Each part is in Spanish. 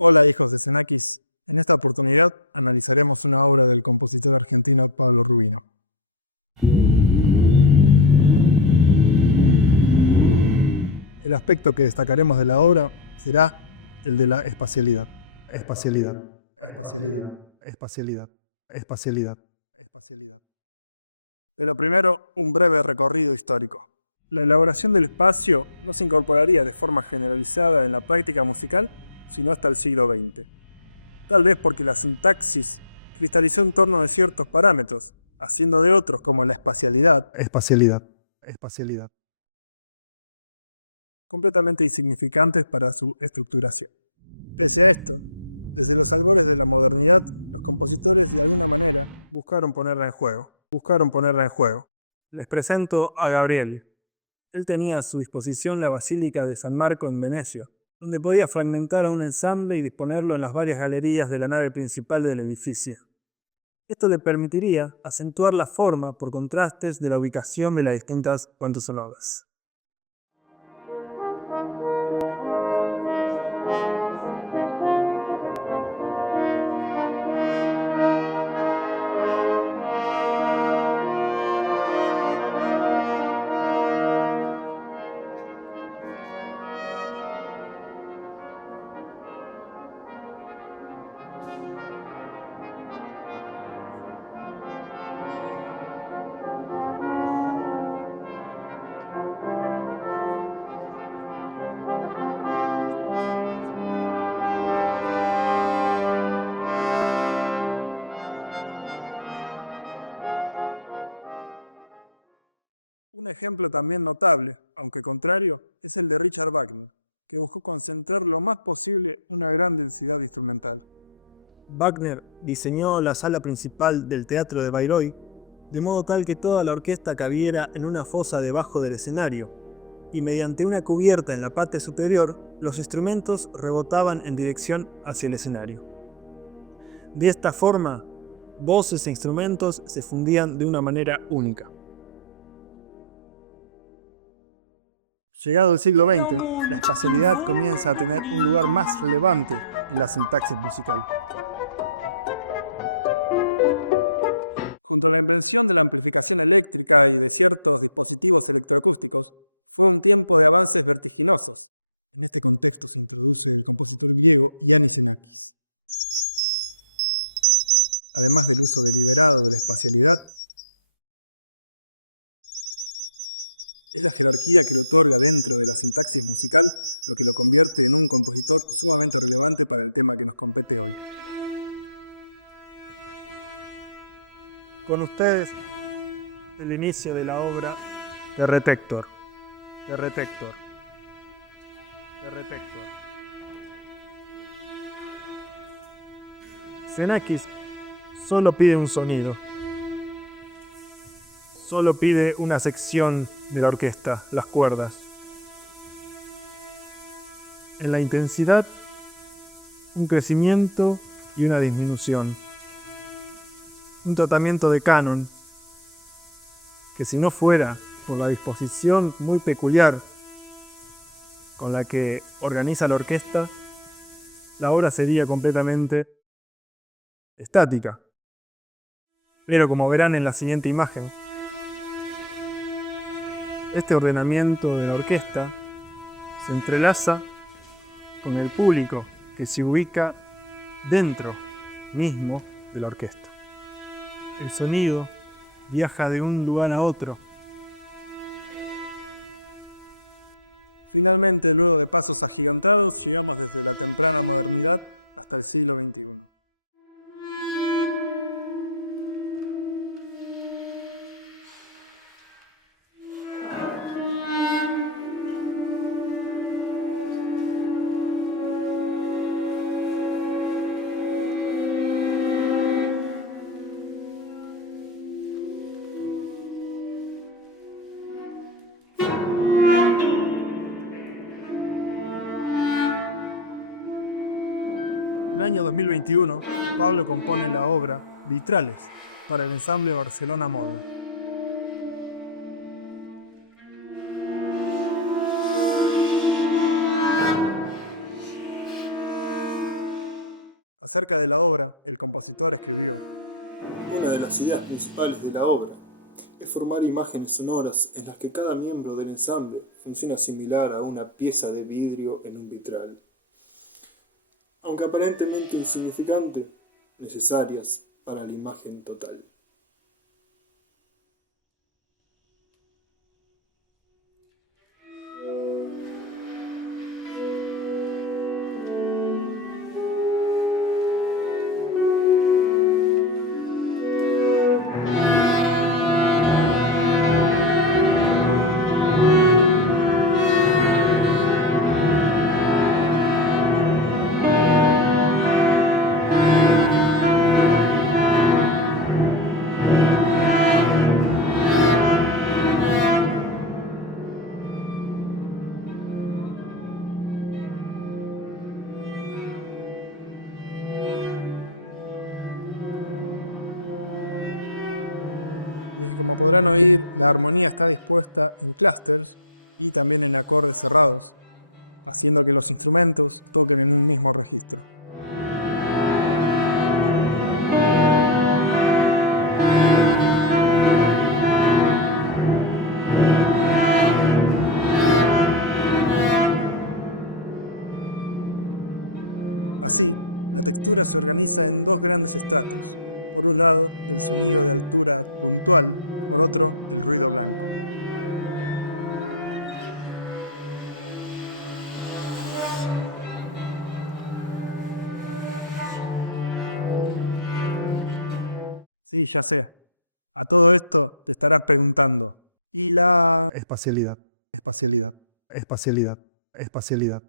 Hola hijos de Xenakis. En esta oportunidad analizaremos una obra del compositor argentino Pablo Rubino. El aspecto que destacaremos de la obra será el de la espacialidad. Espacialidad. Espacialidad. Espacialidad. Espacialidad. Espacialidad. Pero primero, un breve recorrido histórico. La elaboración del espacio no se incorporaría de forma generalizada en la práctica musical sino hasta el siglo XX. Tal vez porque la sintaxis cristalizó en torno de ciertos parámetros, haciendo de otros como la espacialidad, completamente insignificantes para su estructuración. Pese a esto, desde los albores de la modernidad, los compositores de alguna manera buscaron ponerla en juego. Les presento a Gabriel. Él tenía a su disposición la Basílica de San Marco en Venecia, donde podía fragmentar a un ensamble y disponerlo en las varias galerías de la nave principal del edificio. Esto le permitiría acentuar la forma por contrastes de la ubicación de las distintas bandas sonoras. Un ejemplo también notable, aunque contrario, es el de Richard Wagner, que buscó concentrar lo más posible una gran densidad instrumental. Wagner diseñó la sala principal del Teatro de Bayreuth de modo tal que toda la orquesta cabiera en una fosa debajo del escenario, y mediante una cubierta en la parte superior, los instrumentos rebotaban en dirección hacia el escenario. De esta forma, voces e instrumentos se fundían de una manera única. Llegado el siglo XX, la espacialidad comienza a tener un lugar más relevante en la sintaxis musical. Junto a la invención de la amplificación eléctrica y de ciertos dispositivos electroacústicos, fue un tiempo de avances vertiginosos. En este contexto se introduce el compositor griego Yannis Xenakis. Además del uso deliberado de la espacialidad, es la jerarquía que le otorga dentro de la sintaxis musical lo que lo convierte en un compositor sumamente relevante para el tema que nos compete hoy. Con ustedes, el inicio de la obra de Retector. Xenakis solo pide un sonido. Solo pide una sección de la orquesta, las cuerdas. En la intensidad, un crecimiento y una disminución. Un tratamiento de canon, que si no fuera por la disposición muy peculiar con la que organiza la orquesta, la obra sería completamente estática. Pero como verán en la siguiente imagen, este ordenamiento de la orquesta se entrelaza con el público que se ubica dentro mismo de la orquesta. El sonido viaja de un lugar a otro. Finalmente, luego de pasos agigantados, llegamos desde la temprana modernidad hasta el siglo XXI. En el año 2021, Pablo compone la obra Vitrales para el ensamble Barcelona Mode. Acerca de la obra, el compositor escribió: Una de las ideas principales de la obra es formar imágenes sonoras en las que cada miembro del ensamble funciona similar a una pieza de vidrio en un vitral, aunque aparentemente insignificante, necesarias para la imagen total. Como podrán oír, la armonía está dispuesta en clusters y también en acordes cerrados, haciendo que los instrumentos toquen en un mismo registro. Así, la textura se organiza en dos grandes estratos. Por un lado, el sonido de altura puntual, por otro, el ruido grave. Sí, ya sé. A todo esto te estarás preguntando: ¿y la espacialidad? Espacialidad. Espacialidad. Espacialidad.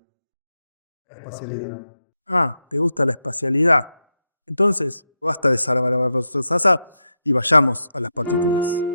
Espacialidad. Ah, ¿te gusta la espacialidad? Entonces, basta de Sasa y vayamos a las partículas.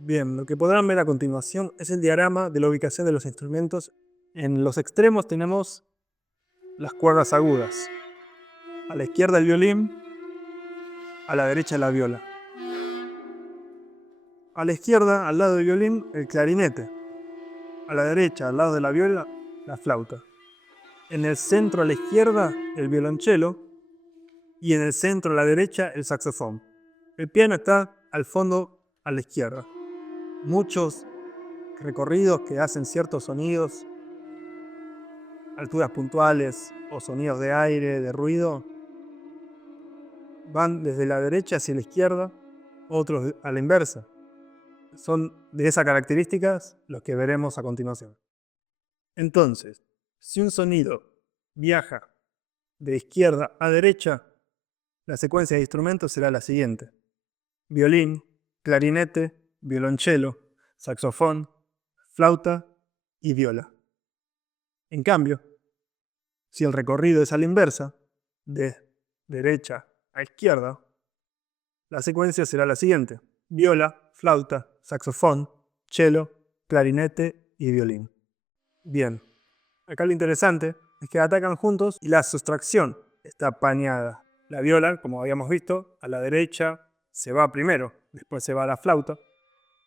Bien, lo que podrán ver a continuación es el diagrama de la ubicación de los instrumentos. En los extremos tenemos las cuerdas agudas. A la izquierda el violín, a la derecha la viola. A la izquierda, al lado del violín, el clarinete. A la derecha, al lado de la viola, la flauta. En el centro a la izquierda, el violonchelo. Y en el centro a la derecha, el saxofón. El piano está al fondo a la izquierda. Muchos recorridos que hacen ciertos sonidos, alturas puntuales o sonidos de aire, de ruido, van desde la derecha hacia la izquierda, otros a la inversa. Son de esas características los que veremos a continuación. Entonces, si un sonido viaja de izquierda a derecha, la secuencia de instrumentos será la siguiente: violín, clarinete, violonchelo, saxofón, flauta y viola. En cambio, si el recorrido es a la inversa, de derecha a izquierda, la secuencia será la siguiente: viola, flauta, saxofón, cello, clarinete y violín. Bien, acá lo interesante es que atacan juntos y la sustracción está pañada. La viola, como habíamos visto, a la derecha se va primero, después se va a la flauta,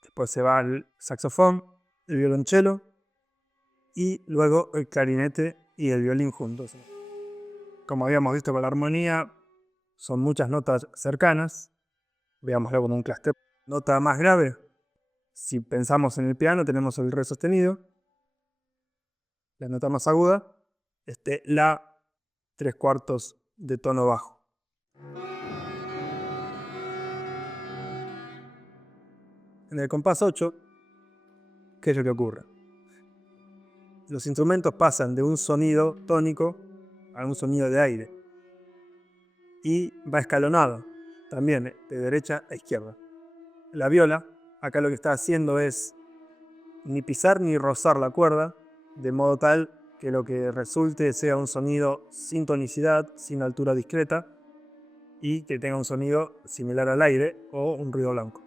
después se va al saxofón, el violonchelo y luego el clarinete y el violín juntos. Como habíamos visto con la armonía, son muchas notas cercanas. Veámoslo con un clúster. Nota más grave, si pensamos en el piano, tenemos el re sostenido. La nota más aguda, la 3/4 de tono bajo. En el compás 8, ¿qué es lo que ocurre? Los instrumentos pasan de un sonido tónico a un sonido de aire y va escalonado. también de derecha a izquierda. La viola, acá lo que está haciendo es ni pisar ni rozar la cuerda, de modo tal que lo que resulte sea un sonido sin tonicidad, sin altura discreta, y que tenga un sonido similar al aire o un ruido blanco.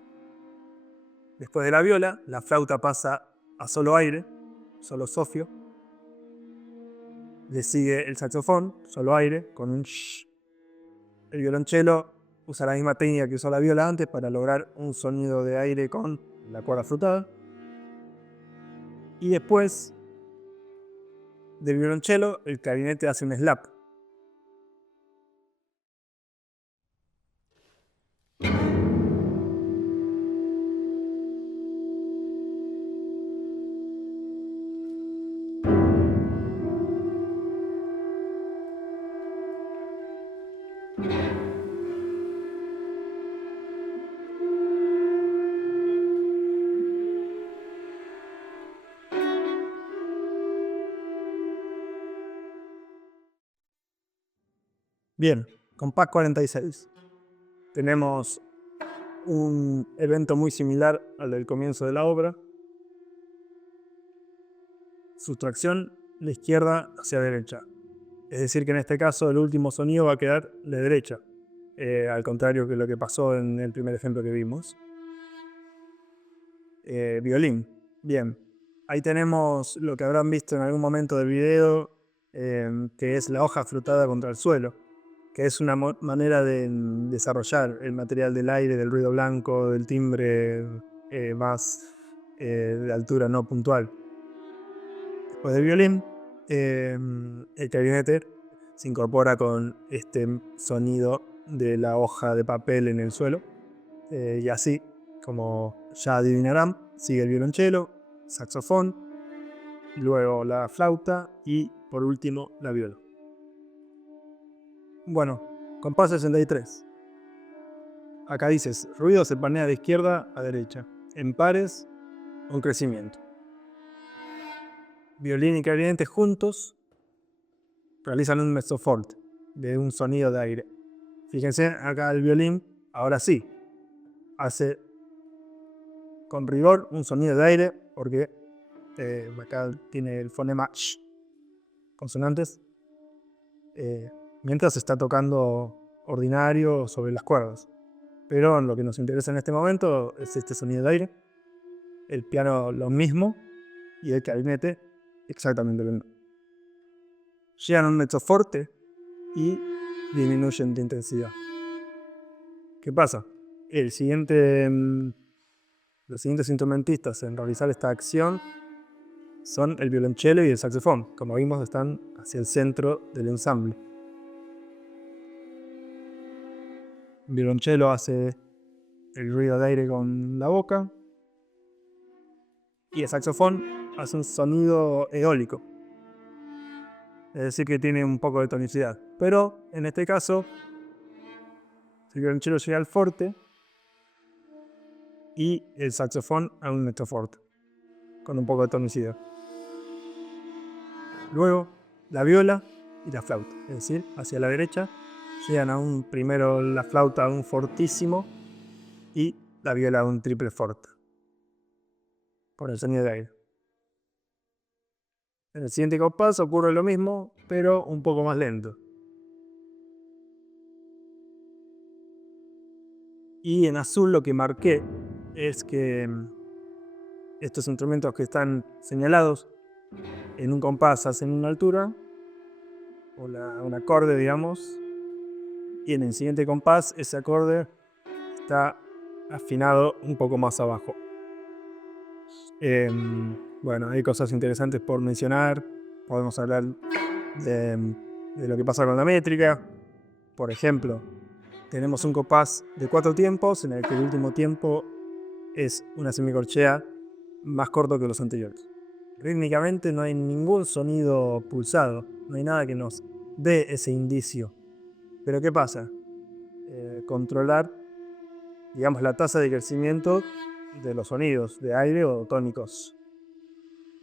Después de la viola, la flauta pasa a solo aire, solo sofio. Le sigue el saxofón, solo aire, con un shh. El violonchelo usa la misma técnica que usó la viola antes para lograr un sonido de aire con la cuerda frotada. Y después del violonchelo, el clarinete hace un slap. Bien, compás 46. Tenemos un evento muy similar al del comienzo de la obra. Sustracción de izquierda hacia derecha. Es decir, que en este caso el último sonido va a quedar de derecha, al contrario que lo que pasó en el primer ejemplo que vimos. Violín. Bien, ahí tenemos lo que habrán visto en algún momento del video, que es la hoja frotada contra el suelo, que es una manera de desarrollar el material del aire, del ruido blanco, del timbre más de altura no puntual. Después del violín, el clarinete se incorpora con este sonido de la hoja de papel en el suelo, y así, como ya adivinarán, sigue el violonchelo, saxofón, luego la flauta y por último la viola. Bueno, compás 63. Acá dices, ruido se panea de izquierda a derecha, en pares o en crecimiento. Violín y clarinete juntos realizan un mezzo forte, de un sonido de aire. Fíjense, acá el violín, ahora sí, hace con rigor un sonido de aire, porque acá tiene el fonema sh, consonantes, mientras está tocando ordinario sobre las cuerdas. Pero lo que nos interesa en este momento es este sonido de aire. El piano lo mismo y el clarinete exactamente lo mismo. Llegan a un mezzo forte y disminuyen de intensidad. ¿Qué pasa? Los siguientes instrumentistas en realizar esta acción son el violonchelo y el saxofón. Como vimos, están hacia el centro del ensamble. El violonchelo hace el ruido de aire con la boca y el saxofón hace un sonido eólico, es decir, que tiene un poco de tonicidad. Pero en este caso, el violonchelo llega al forte y el saxofón a un mezzo forte, con un poco de tonicidad. Luego, la viola y la flauta, es decir, hacia la derecha, llegan primero la flauta a un fortísimo y la viola a un triple forte, por el sonido de aire. En el siguiente compás ocurre lo mismo, pero un poco más lento. Y en azul lo que marqué es que estos instrumentos que están señalados en un compás hacen una altura, un acorde, digamos, y en el siguiente compás ese acorde está afinado un poco más abajo. Bueno, hay cosas interesantes por mencionar. Podemos hablar de lo que pasa con la métrica. Por ejemplo, tenemos un compás de 4 tiempos en el que el último tiempo es una semicorchea más corto que los anteriores. Rítmicamente no hay ningún sonido pulsado, no hay nada que nos dé ese indicio. Pero ¿qué pasa? Controlar, digamos, la tasa de crecimiento de los sonidos de aire o tónicos.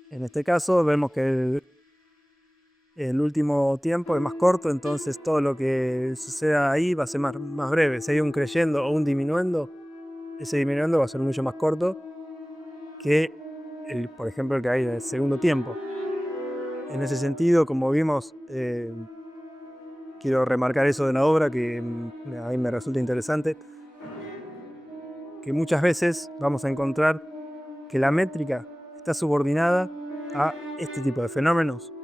En este caso vemos que el último tiempo es más corto, entonces todo lo que suceda ahí va a ser más breve. Si hay un crescendo o un diminuendo, ese diminuendo va a ser mucho más corto que, por ejemplo, el que hay en el segundo tiempo. En ese sentido, como vimos, quiero remarcar eso de la obra que a mí me resulta interesante, que muchas veces vamos a encontrar que la métrica está subordinada a este tipo de fenómenos,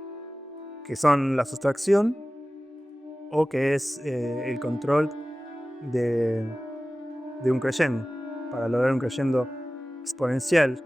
que son la sustracción o que es el control de un crescendo, para lograr un crescendo exponencial.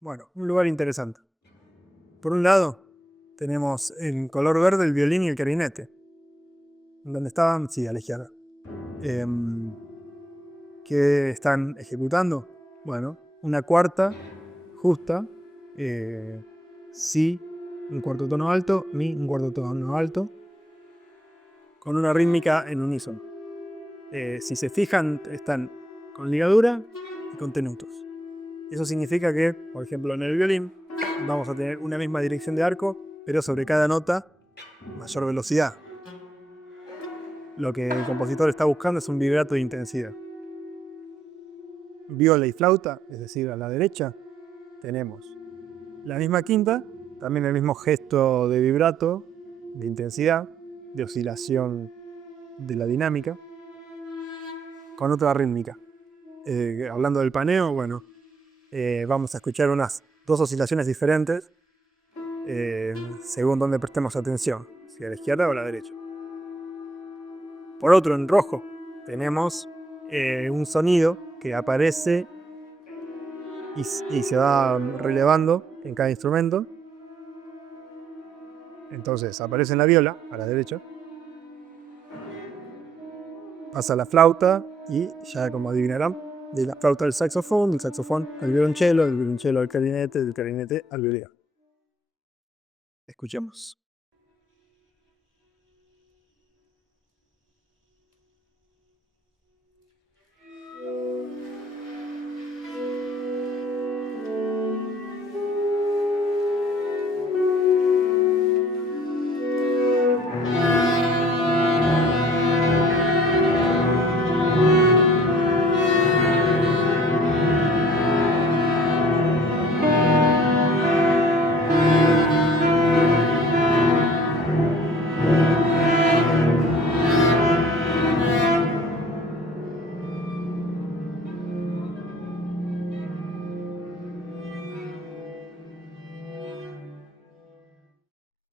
Bueno, un lugar interesante. Por un lado, tenemos en color verde el violín y el clarinete. ¿Dónde estaban? Sí, a la izquierda. ¿Qué están ejecutando? Bueno, una cuarta justa, si un cuarto tono alto, mi un cuarto tono alto, con una rítmica en unísono. Si se fijan, están con ligadura y con tenutos. Eso significa que, por ejemplo, en el violín vamos a tener una misma dirección de arco, pero sobre cada nota mayor velocidad. Lo que el compositor está buscando es un vibrato de intensidad. Viola y flauta, es decir, a la derecha, tenemos la misma quinta, también el mismo gesto de vibrato, de intensidad, de oscilación de la dinámica, con otra rítmica. Hablando del paneo, bueno, vamos a escuchar unas dos oscilaciones diferentes según donde prestemos atención, si a la izquierda o a la derecha. Por otro, en rojo, tenemos un sonido que aparece y se va relevando en cada instrumento. Entonces aparece en la viola, a la derecha, pasa la flauta y ya como adivinarán, de la flauta al saxofón, del saxofón al violonchelo, del violonchelo al clarinete, del clarinete al violín. Escuchemos.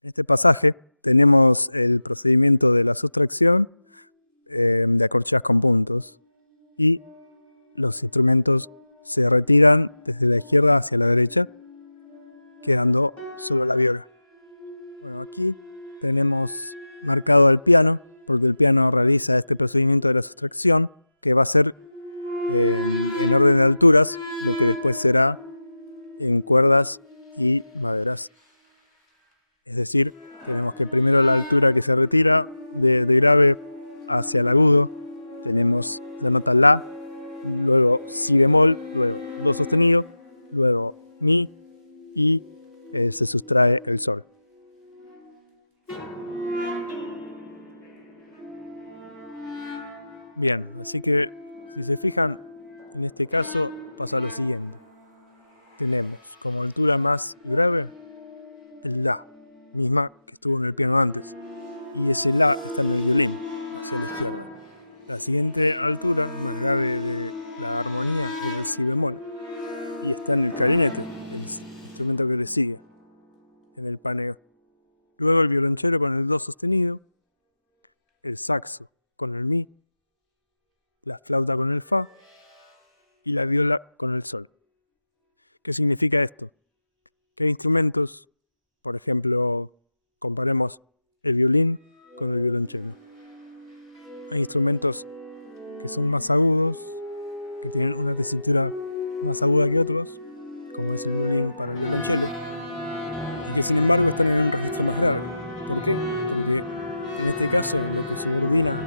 En este pasaje tenemos el procedimiento de la sustracción de acorcheas con puntos y los instrumentos se retiran desde la izquierda hacia la derecha, quedando solo la viola. Bueno, aquí tenemos marcado el piano, porque el piano realiza este procedimiento de la sustracción, que va a ser en orden de alturas, lo que después será en cuerdas y maderas. Es decir, tenemos que primero la altura que se retira de grave hacia el agudo, tenemos la nota La, luego Si bemol, luego Do sostenido, luego Mi y se sustrae el Sol. Bien, así que si se fijan, en este caso pasa lo siguiente. Tenemos como altura más grave el La, misma que estuvo en el piano antes, y ese La está en el violín. La siguiente altura más grave de la armonía es el Si bemol, y está en el clarinete, el instrumento que le sigue, en el paneo. Luego el violonchelo con el Do sostenido, el saxo con el Mi, la flauta con el Fa y la viola con el Sol. ¿Qué significa esto? Que hay instrumentos, por ejemplo, comparemos el violín con el violonchelo. Hay instrumentos que son más agudos, que tienen una tesitura más aguda que otros, como es el violín para el violonchelo, que sin embargo están en el registro más grave, porque en este caso se combinan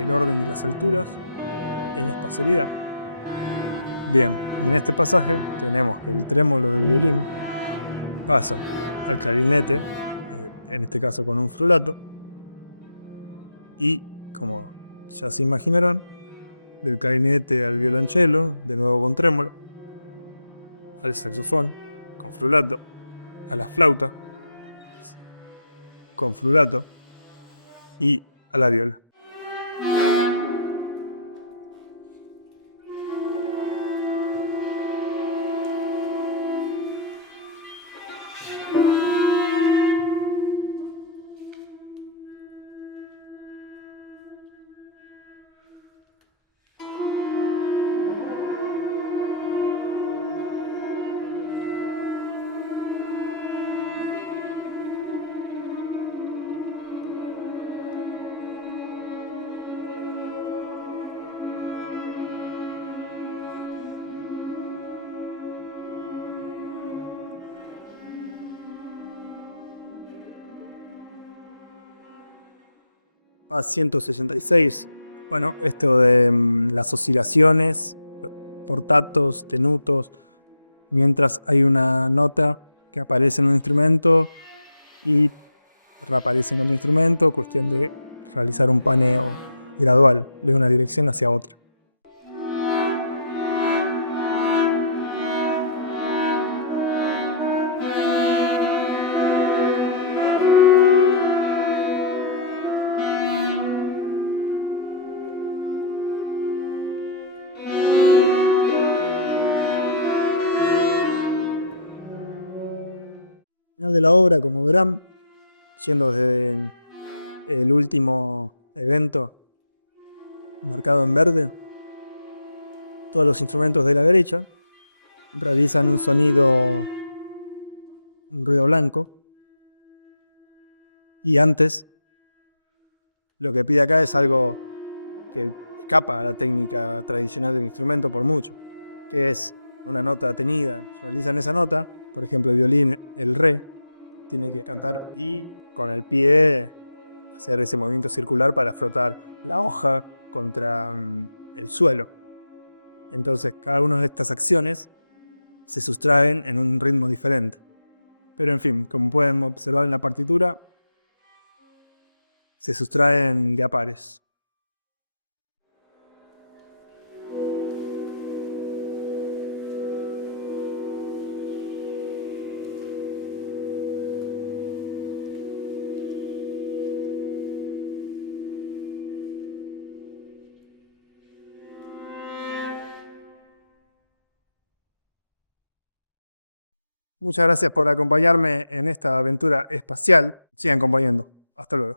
en orden de tesituras en espacialidad. Bien, en este pasaje tenemos lo que pasa al clarinete, en este caso con un frulato, y como ya se imaginarán, del clarinete al violonchelo, de nuevo con trémolo, al saxofón con frulato, a la flauta con frulato y a la viola. A 166. Bueno, esto de las oscilaciones, portatos, tenutos, mientras hay una nota que aparece en un instrumento y reaparece en el instrumento, cuestión de realizar un paneo gradual de una dirección hacia otra. De la obra, como verán, siendo desde el último evento marcado en verde, todos los instrumentos de la derecha realizan un sonido, un ruido blanco, y antes lo que pide acá es algo que escapa a la técnica tradicional del instrumento por mucho, que es una nota tenida. Realizan esa nota, por ejemplo el violín, el re, tiene que cantar y con el pie hacer ese movimiento circular para frotar la hoja contra el suelo. Entonces cada una de estas acciones se sustraen en un ritmo diferente. Pero en fin, como pueden observar en la partitura, se sustraen de a pares. Muchas gracias por acompañarme en esta aventura espacial. Sigan componiendo. Hasta luego.